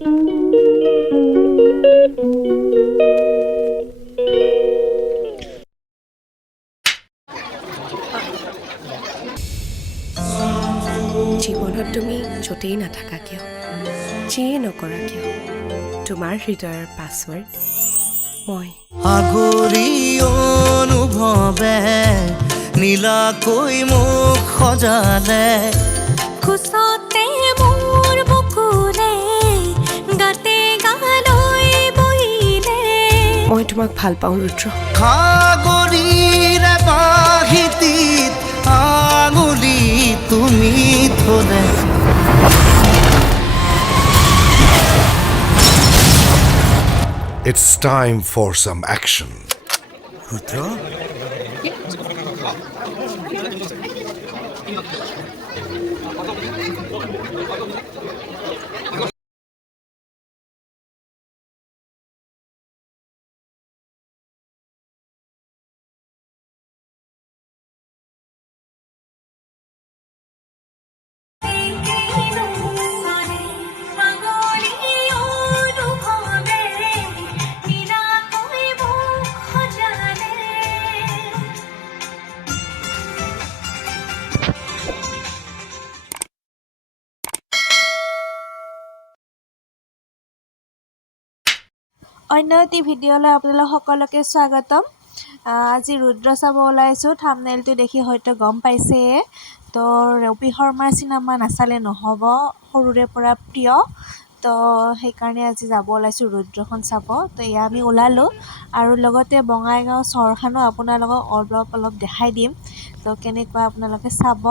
জীৱনত তুমি য'তেই নাথাকা কিয়, যিয়ে নকৰা কিয়, তোমাৰ হৃদয়ৰ পাছৱৰ্ড মই। আগৰি অনুভৱে নীলাকৈ মোক সজালে, খুচতে মোৰ বুকুৰে গাতে গালৈ বহিলে। মই তোমাক ভাল পাওঁ ৰুদ্ৰ। সাগৰীৰে বাহিতিত আঙুলি তুমি থলে, It's time for some action. Rudra? অন্য এটি ভিডিঅ'লৈ আপোনালোক সকলোকে স্বাগতম। আজি ৰুদ্ৰ চাব ওলাইছোঁ। থাম্বনেইলটো দেখি হয়তো গম পাইছেই। তো ৰবি শৰ্মাৰ চিনেমা নাচালে নহ'ব, সৰুৰে পৰা প্ৰিয়। তো সেইকাৰণে আজি যাব ওলাইছোঁ ৰুদ্ৰখন চাব। তো এয়া আমি ওলালোঁ আৰু লগতে বঙাইগাঁও চহৰখনো আপোনালোকক অলপ দেখাই দিম। তো কেনেকুৱা আপোনালোকে চাব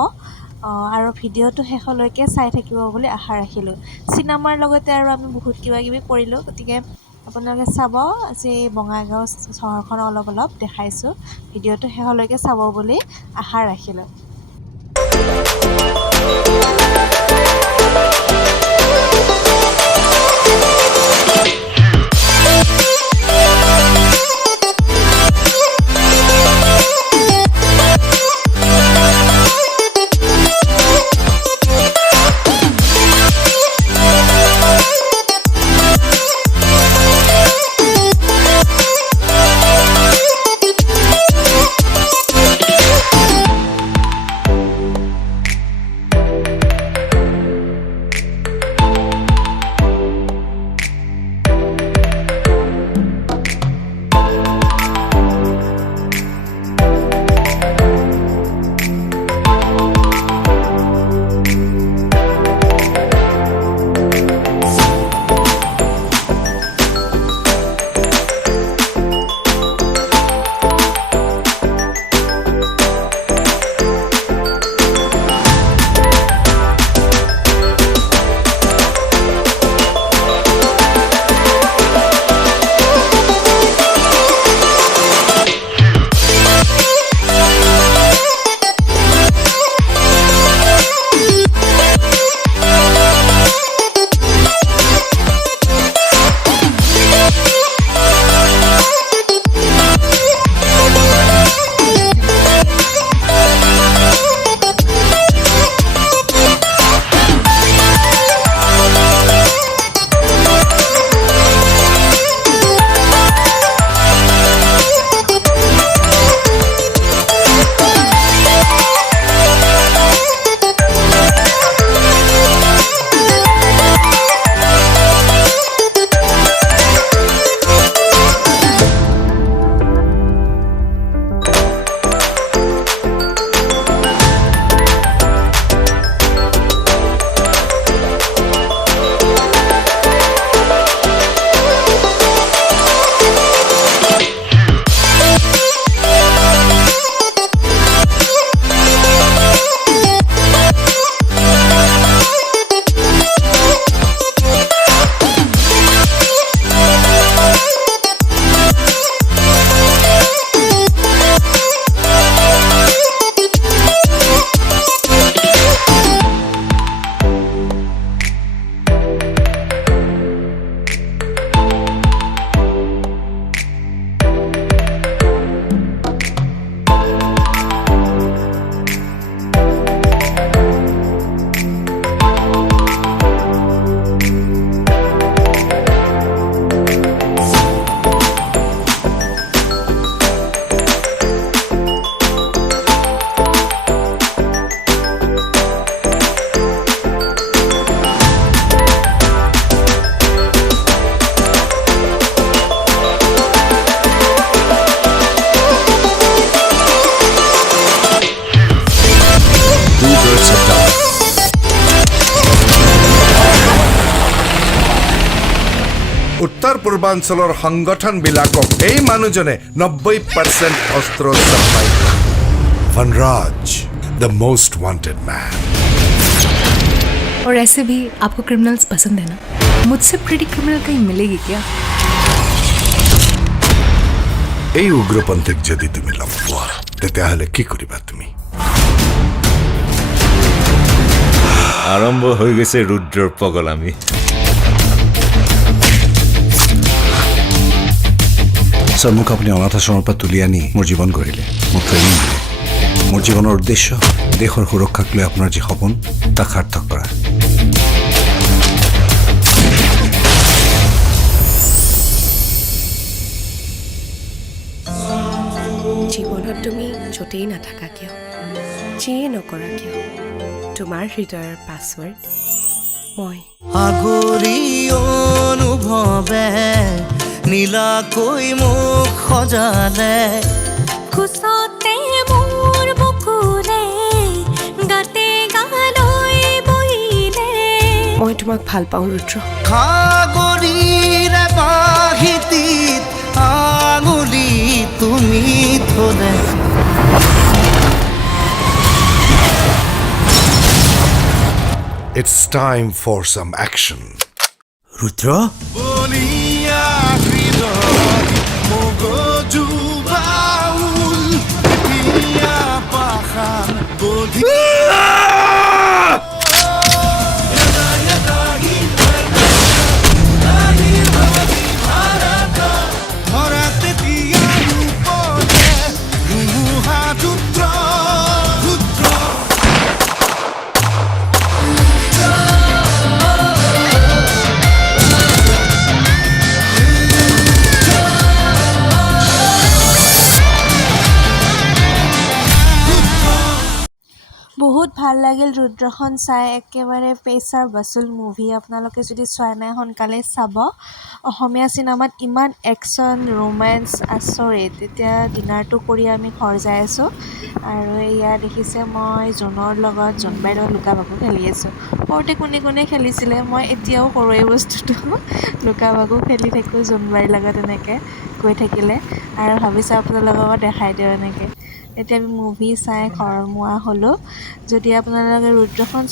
আৰু ভিডিঅ'টো শেষলৈকে চাই থাকিব বুলি আশা ৰাখিলোঁ। চিনেমাৰ লগতে আৰু আমি বহুত কিবাকিবি কৰিলোঁ, গতিকে আপোনালোকে চাব। আজি বঙাইগাঁও চহৰখন অলপ দেখাইছোঁ। ভিডিঅ'টো শেষলৈকে চাব বুলি আশা ৰাখিলোঁ। উত্তৰ পূৰ্বাঞ্চলৰ সংগঠনবিলাকক এই মানুহজনে 90% অস্ত্ৰ চাপ্লাই কৰে। वनराज the most wanted man। और ऐसे भी आपको क्रिमिनल्स पसंद है ना? मुझसे प्रिटी क्रिमिनल कहीं मिलेगी क्या? এই উগ্ৰপন্থীক যদি তুমি লগ পোৱা তেতিয়াহ'লে কি কৰিবা তুমি? আৰম্ভ হৈ গৈছে ৰুদ্ৰৰ পগলামি। স্যাৰ মোক আপনি অনাথ আশ্ৰমৰ পৰা তুলি আনি মোৰ জীৱন গঢ়িলে, মোক ট্ৰেইনিং দিলে। মোৰ জীৱনৰ উদ্দেশ্য দেশৰ সুৰক্ষাক লৈ আপোনাৰ যি সপোন তাক সাৰ্থক কৰা। জীৱনত তুমি য'তেই নাথাকা কিয়, যিয়ে নকৰা কিয়, তোমাৰ হৃদয়ৰ পাছৱৰ্ড মই। সাগৰী অনুভৱে নীলাকৈ মোক সজালে, খোজতে মোৰ বুকুৰে গাতে গালৈ বহিলে মই তোমাক ভাল পাওঁ ৰুদ্ৰ। সাগৰীৰে বাহিতিত আঙুলি তুমি থলে, It's time for some action। ৰুদ্ৰ বহুত ভাল লাগিল ৰুদ্ৰখন চাই, একেবাৰে পেচাৰ বাচুল মুভি। আপোনালোকে যদি চোৱা নাই সোনকালে চাব। অসমীয়া চিনেমাত ইমান একশ্যন ৰোমেন্স আচৰিত। এতিয়া ডিনাৰটো কৰি আমি ঘৰ যাই আছোঁ আৰু এয়া দেখিছে মই জোনৰ লগত জোনবাইৰ লগত লুকা ভাকু খেলি আছোঁ। সৰুতে কোনে কোনে খেলিছিলে, মই এতিয়াও কৰোঁ এই বস্তুটো। লুকা ভাকু খেলি থাকোঁ জোনবাইৰ লগত এনেকৈ গৈ থাকিলে, আৰু ভাবিছোঁ আপোনালোককো দেখাই দিওঁ এনেকৈ। এতিয়া আমি মুভি চাই ঘৰমুৱা হ'লোঁ। যদি আপোনালোকে ৰুদ্ৰখন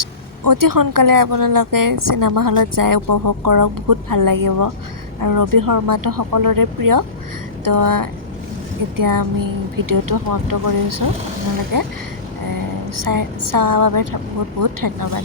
অতি সোনকালে আপোনালোকে চিনেমা হলত যাই উপভোগ কৰক, বহুত ভাল লাগিব। আৰু ৰবি শৰ্মাটো সকলোৰে প্ৰিয়। তো এতিয়া আমি ভিডিঅ'টো সমাপ্ত কৰিছোঁ। আপোনালোকে চোৱাৰ বাবে বহুত বহুত ধন্যবাদ।